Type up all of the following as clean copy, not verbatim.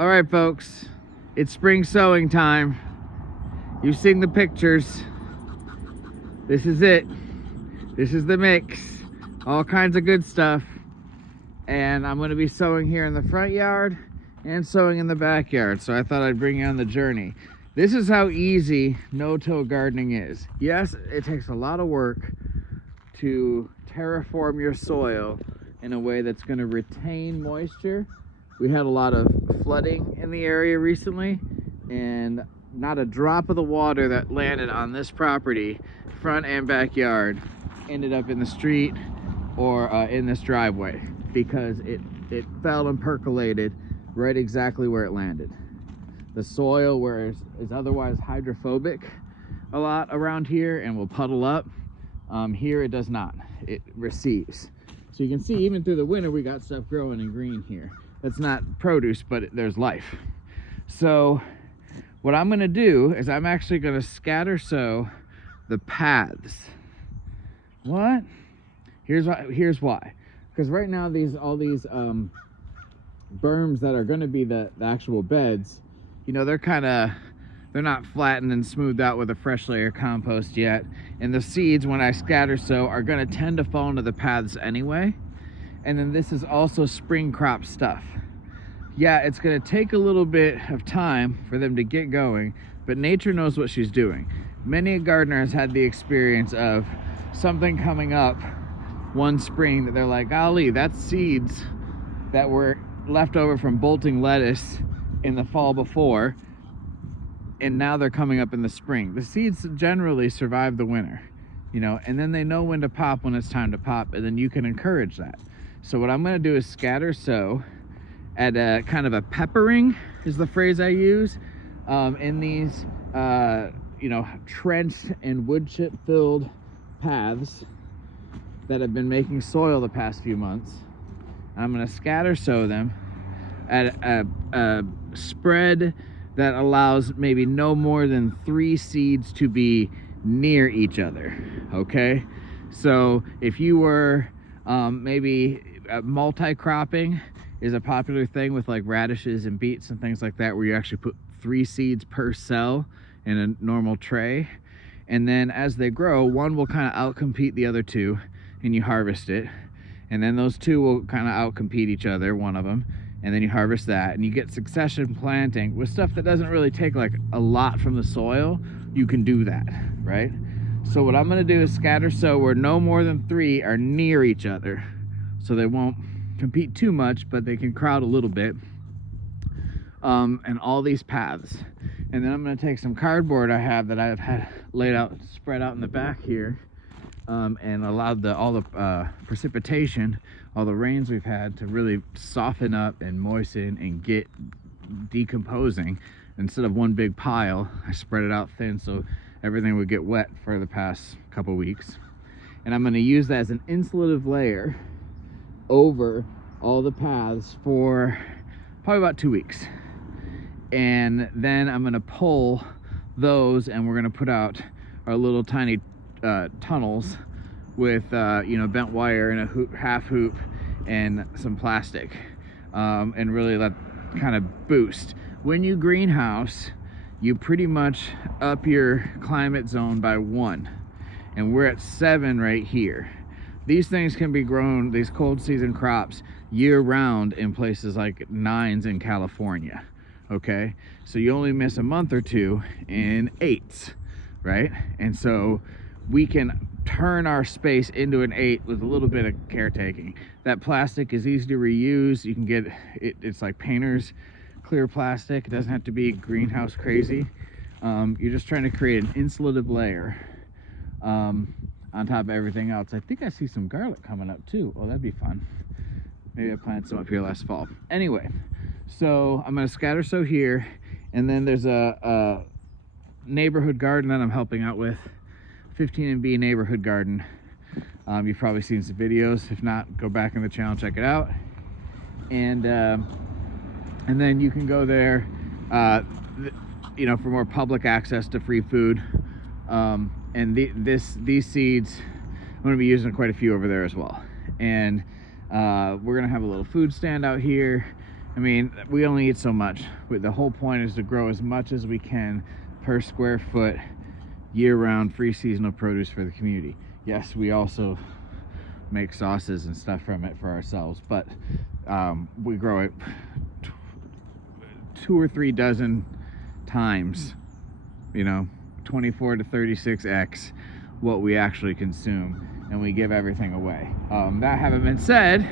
All right, folks, it's spring sowing time. You've seen the pictures. This is it. This is the mix. All kinds of good stuff. And I'm going to be sowing here in the front yard and sowing in the backyard. So I thought I'd bring you on the journey. This is how easy no-till gardening is. Yes, it takes a lot of work to terraform your soil in a way that's going to retain moisture. We had a lot of flooding in the area recently, and not a drop of the water that landed on this property, front and backyard, ended up in the street or in this driveway, because it fell and percolated right exactly where it landed. The soil, where is otherwise hydrophobic a lot around here and will puddle up, here it does not. It receives. So you can see even through the winter we got stuff growing in green here. That's not produce, but there's life. So what I'm going to do is I'm actually going to scatter sow the paths. What? Here's why. Because right now all these berms that are going to be the actual beds, you know, they're not flattened and smoothed out with a fresh layer of compost yet. And the seeds, when I scatter sow, are going to tend to fall into the paths anyway. And then this is also spring crop stuff. Yeah, it's going to take a little bit of time for them to get going, but nature knows what she's doing. Many a gardener has had the experience of something coming up one spring that they're like, golly, that's seeds that were left over from bolting lettuce in the fall before, and now they're coming up in the spring. The seeds generally survive the winter, you know, and then they know when to pop when it's time to pop, and then you can encourage that. So what I'm going to do is scatter sow at a kind of a peppering is the phrase I use, in these you know, trenched and wood chip filled paths that have been making soil the past few months. I'm going to scatter sow them at a spread that allows maybe no more than 3 seeds to be near each other. Okay, so if you were maybe multi-cropping is a popular thing with like radishes and beets and things like that, where you actually put 3 seeds per cell in a normal tray, and then as they grow, one will kind of outcompete the other 2 and you harvest it, and then those 2 will kind of outcompete each other, one of them, and then you harvest that, and you get succession planting with stuff that doesn't really take like a lot from the soil. You can do that, right? So what I'm going to do is scatter sow where no more than 3 are near each other, so they won't compete too much, but they can crowd a little bit, and all these paths. And then I'm going to take some cardboard I have that I've had laid out, spread out in the back here, and allowed all the precipitation, all the rains we've had, to really soften up and moisten and get decomposing. Instead of one big pile, I spread it out thin so everything would get wet for the past couple weeks. And I'm going to use that as an insulative layer over all the paths for probably about 2 weeks. And then I'm going to pull those, and we're going to put out our little tiny tunnels with you know, bent wire and a half hoop and some plastic, and really let kind of boost. When you greenhouse, you pretty much up your climate zone by 1, and we're at 7 right here. These things can be grown, these cold season crops, year round in places like 9s in California. Okay, so you only miss a month or 2 in 8s, right? And so we can turn our space into an 8 with a little bit of caretaking. That plastic is easy to reuse. You can get it, it's like painter's clear plastic. It doesn't have to be greenhouse crazy. You're just trying to create an insulative layer on top of everything else. I think I see some garlic coming up too. Oh, that'd be fun. Maybe I planted some up here last fall. Anyway, so I'm going to scatter sow here, and then there's a neighborhood garden that I'm helping out with, 15B neighborhood garden. You've probably seen some videos. If not, go back in the channel, check it out. And then you can go there, you know, for more public access to free food. And these seeds, I'm going to be using quite a few over there as well. And we're going to have a little food stand out here, I mean, we only eat so much. The whole point is to grow as much as we can per square foot, year-round, free seasonal produce for the community. Yes, we also make sauces and stuff from it for ourselves, but we grow it 2 or 3 dozen times, 24 to 36x what we actually consume, and we give everything away. That having been said,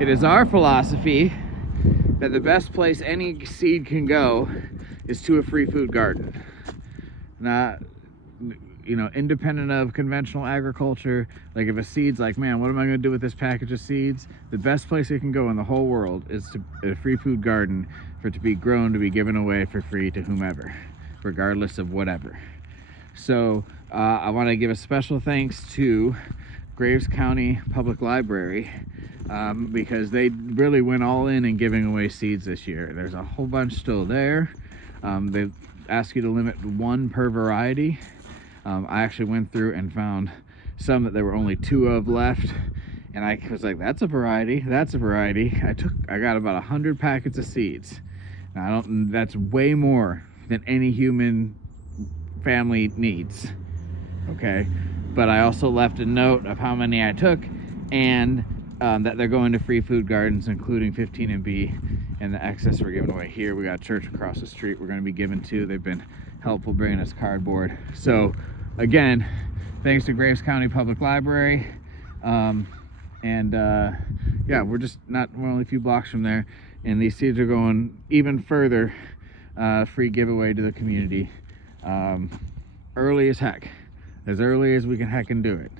it is our philosophy that the best place any seed can go is to a free food garden. Not, independent of conventional agriculture. Like if a seed's like, man, what am I going to do with this package of seeds? The best place it can go in the whole world is to a free food garden, for it to be grown, to be given away for free to whomever, regardless of whatever. So I want to give a special thanks to Graves County Public Library, because they really went all in giving away seeds this year. There's a whole bunch still there. They ask you to limit 1 per variety. I actually went through and found some that there were only 2 of left, and I was like, that's a variety, that's a variety. I got about 100 packets of seeds. Now, that's way more than any human family needs, okay? But I also left a note of how many I took, and that they're going to free food gardens, including 15&B, and the excess we're giving away here. We got a church across the street we're going to be giving to. They've been helpful bringing us cardboard. So again, thanks to Graves County Public Library. Yeah, we're only a few blocks from there, and these seeds are going even further, free giveaway to the community, early as heck, as early as we can heckin' do it.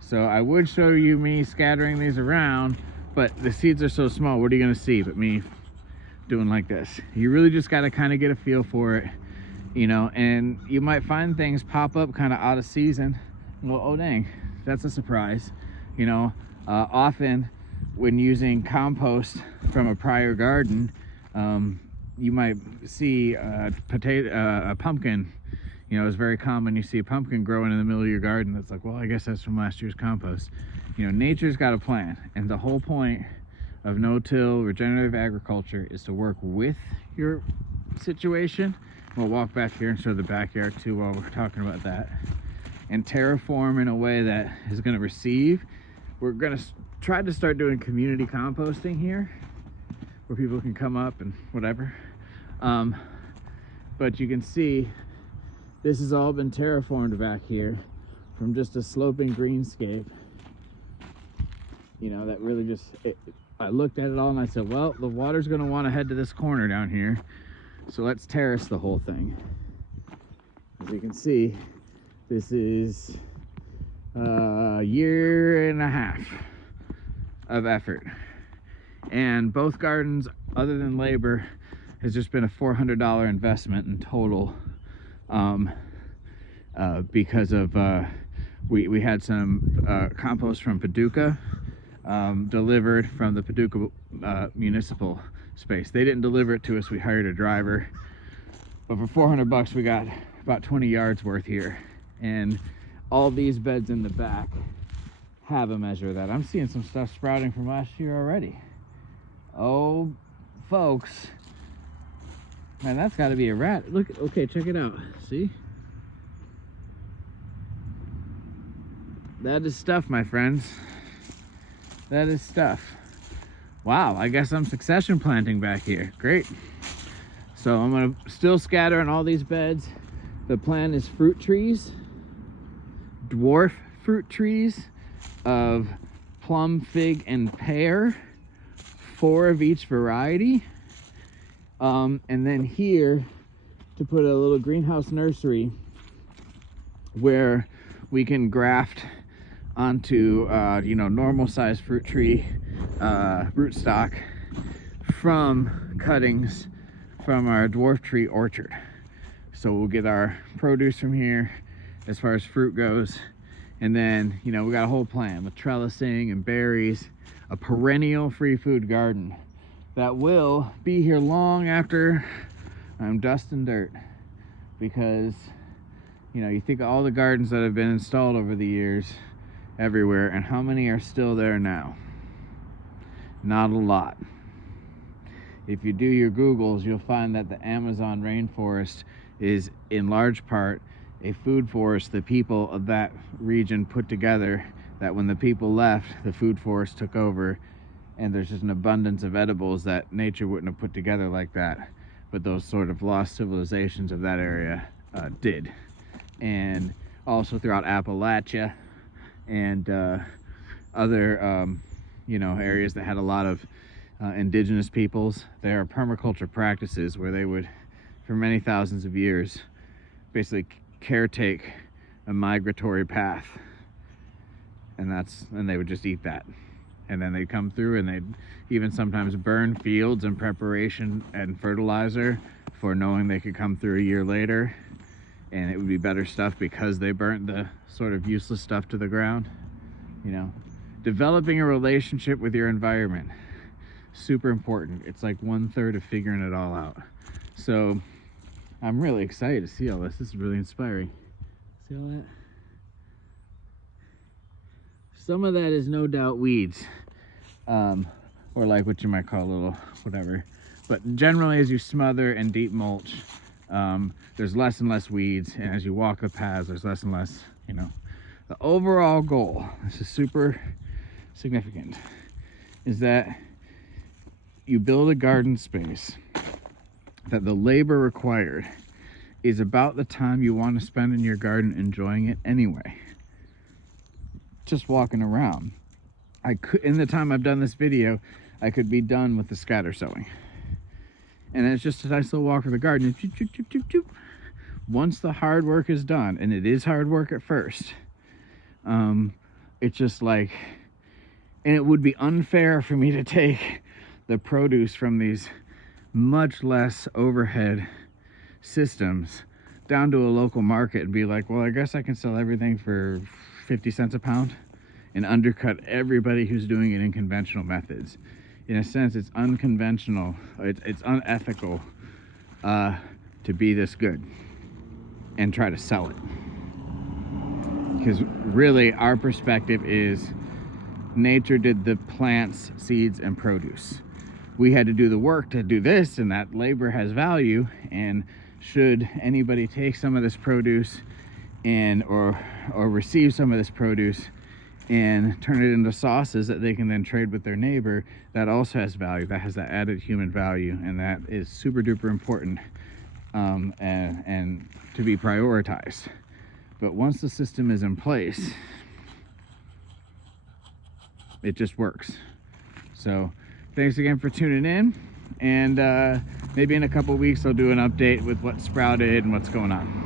So I would show you me scattering these around, but the seeds are so small, what are you gonna see but me doing like this? You really just gotta kind of get a feel for it, and you might find things pop up kind of out of season and go, oh dang, that's a surprise. Often when using compost from a prior garden, you might see a pumpkin. It's very common you see a pumpkin growing in the middle of your garden. That's like, well, I guess that's from last year's compost. Nature's got a plan, and the whole point of no-till regenerative agriculture is to work with your situation. We'll walk back here and show the backyard too while we're talking about that, and terraform in a way that is going to receive. We're going to try to start doing community composting here, where people can come up and whatever. But you can see this has all been terraformed back here from just a sloping greenscape. That really just, I looked at it all and I said, well, the water's going to want to head to this corner down here, so let's terrace the whole thing. As you can see, this is a year and a half of effort, and both gardens, other than labor, has just been a $400 investment in total, because of we had some compost from Paducah delivered from the Paducah municipal space. They didn't deliver it to us, we hired a driver, but for $400 we got about 20 yards worth here, and all these beds in the back have a measure of that. I'm seeing some stuff sprouting from last year already. Oh folks, man, that's got to be a rat. Look, okay, check it out. See, that is stuff, my friends. That is stuff. Wow, I guess I'm succession planting back here. Great. So I'm gonna still scatter in all these beds. The plan is fruit trees, dwarf fruit trees of plum, fig, and pear, 4 of each variety. And then here to put a little greenhouse nursery where we can graft onto normal size fruit tree rootstock from cuttings from our dwarf tree orchard. So we'll get our produce from here as far as fruit goes, and then we got a whole plan with trellising and berries, a perennial free food garden that will be here long after I'm dust and dirt, because you think of all the gardens that have been installed over the years everywhere, and how many are still there now? Not a lot. if you do your Googles, you'll find that the Amazon rainforest is in large part a food forest the people of that region put together, that when the people left, the food forest took over, and there's just an abundance of edibles that nature wouldn't have put together like that, but those sort of lost civilizations of that area did. And also throughout Appalachia and other areas that had a lot of indigenous peoples, there are permaculture practices where they would, for many thousands of years, basically caretake a migratory path, and they would just eat that, and then they'd come through and they'd even sometimes burn fields in preparation and fertilizer for knowing they could come through a year later and it would be better stuff because they burnt the sort of useless stuff to the ground. Developing a relationship with your environment, super important. It's like 1/3 of figuring it all out. So I'm really excited to see all this. This is really inspiring. See all that? Some of that is no doubt weeds, or like what you might call a little whatever. But generally, as you smother and deep mulch, there's less and less weeds, and as you walk the paths, there's less and less. The overall goal, this is super significant, is that you build a garden space that the labor required is about the time you want to spend in your garden enjoying it anyway. Just walking around. In the time I've done this video, I could be done with the scatter sowing. And it's just a nice little walk of the garden. Once the hard work is done, and it is hard work at first, it's just like, and it would be unfair for me to take the produce from these much less overhead systems down to a local market and be like, well, I guess I can sell everything for 50 cents a pound and undercut everybody who's doing it in conventional methods. In a sense, it's unconventional, it's unethical to be this good and try to sell it. Because really our perspective is nature did the plants, seeds, and produce. We had to do the work to do this, and that labor has value, and should anybody take some of this produce and or receive some of this produce and turn it into sauces that they can then trade with their neighbor, that also has value. That has that added human value, and that is super duper important and to be prioritized. But once the system is in place, it just works. So thanks again for tuning in, and maybe in a couple weeks I'll do an update with what sprouted and what's going on.